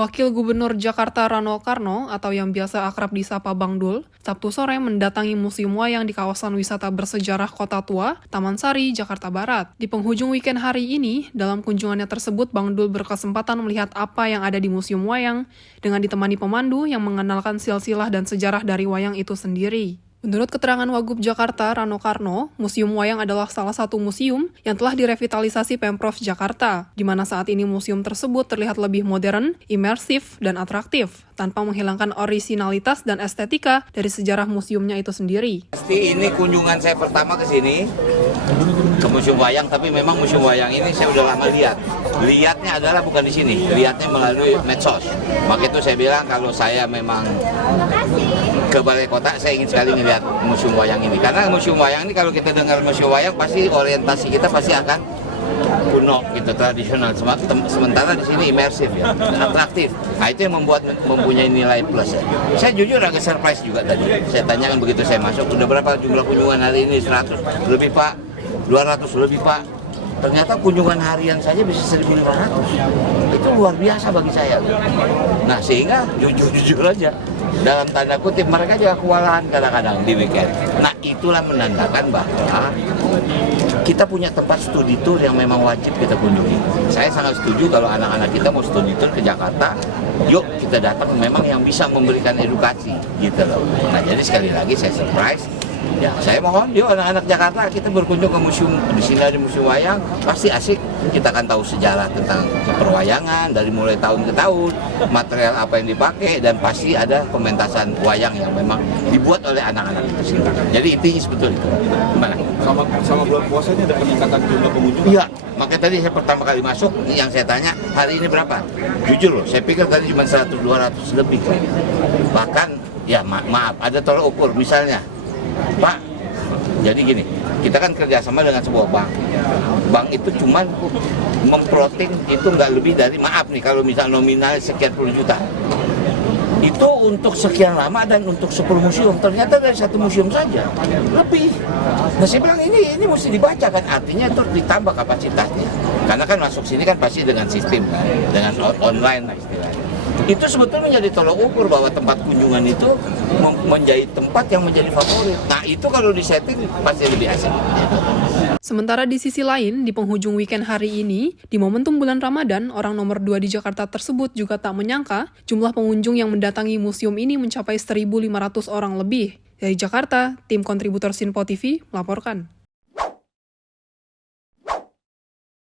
Wakil Gubernur Jakarta Rano Karno atau yang biasa akrab disapa Bang Dul, Sabtu sore mendatangi Museum Wayang di kawasan wisata bersejarah Kota Tua, Taman Sari, Jakarta Barat. Di penghujung weekend hari ini, dalam kunjungannya tersebut Bang Dul berkesempatan melihat apa yang ada di Museum Wayang dengan ditemani pemandu yang mengenalkan silsilah dan sejarah dari wayang itu sendiri. Menurut keterangan Wagub Jakarta Rano Karno, Museum Wayang adalah salah satu museum yang telah direvitalisasi Pemprov Jakarta, di mana saat ini museum tersebut terlihat lebih modern, imersif, dan atraktif, tanpa menghilangkan orisinalitas dan estetika dari sejarah museumnya itu sendiri. Pasti ini kunjungan saya pertama ke sini, ke Museum Wayang, tapi memang Museum Wayang ini saya udah lama lihat. Lihatnya adalah bukan di sini, lihatnya melalui medsos. Maka itu saya bilang kalau saya memang ke Balai Kota, saya ingin sekali melihat Museum Wayang ini. Karena Museum Wayang ini kalau kita dengar Museum Wayang, pasti orientasi kita pasti akan kuno gitu, tradisional. Sementara di sini imersif ya, atraktif. Nah itu yang mempunyai nilai plus ya. Saya jujur agak surprise juga tadi. Saya tanyakan begitu saya masuk, udah berapa jumlah kunjungan hari ini? 100 lebih Pak, 200 lebih Pak. Ternyata kunjungan harian saja bisa 1.500. Itu luar biasa bagi saya. Nah sehingga jujur aja, dalam tanda kutip mereka juga kewalahan kadang-kadang di weekend. Nah itulah menandakan bahwa kita punya tempat studi tour yang memang wajib kita kunjungi. Saya sangat setuju kalau anak-anak kita mau studi tour ke Jakarta, yuk kita datang memang yang bisa memberikan edukasi gitu loh. Nah jadi sekali lagi saya surprise. Ya, saya mohon, yuk anak-anak Jakarta kita berkunjung ke museum. Di sini ada Museum Wayang, pasti asik. Kita akan tahu sejarah tentang perwayangan dari mulai tahun ke tahun, material apa yang dipakai, dan pasti ada pementasan wayang yang memang dibuat oleh anak-anak itu sendiri. Jadi intinya sebetulnya itu. Gimana? Sama bulan puasa ini ada peningkatan jumlah pengunjung? Iya, makanya tadi saya pertama kali masuk, yang saya tanya hari ini berapa? Jujur loh, saya pikir tadi cuma 100-200 lebih. Bahkan, ya maaf, ada tolak ukur misalnya. Pak, jadi gini, kita kan kerjasama dengan sebuah bank. Bank itu cuma memplotting itu nggak lebih dari, maaf nih, kalau misal nominal sekian puluh juta. Itu untuk sekian lama dan untuk 10 museum. Ternyata dari satu museum saja lebih. Nah saya bilang ini mesti dibaca kan, artinya itu ditambah kapasitasnya. Karena kan masuk sini kan pasti dengan sistem, dengan online lah istilahnya. Itu sebetulnya menjadi tolak ukur bahwa tempat kunjungan itu menjadi tempat yang menjadi favorit. Nah itu kalau disetting pasti lebih asik. Sementara di sisi lain, di penghujung weekend hari ini, di momentum bulan Ramadan, orang nomor 2 di Jakarta tersebut juga tak menyangka jumlah pengunjung yang mendatangi museum ini mencapai 1.500 orang lebih. Dari Jakarta, tim kontributor Sinpo TV melaporkan.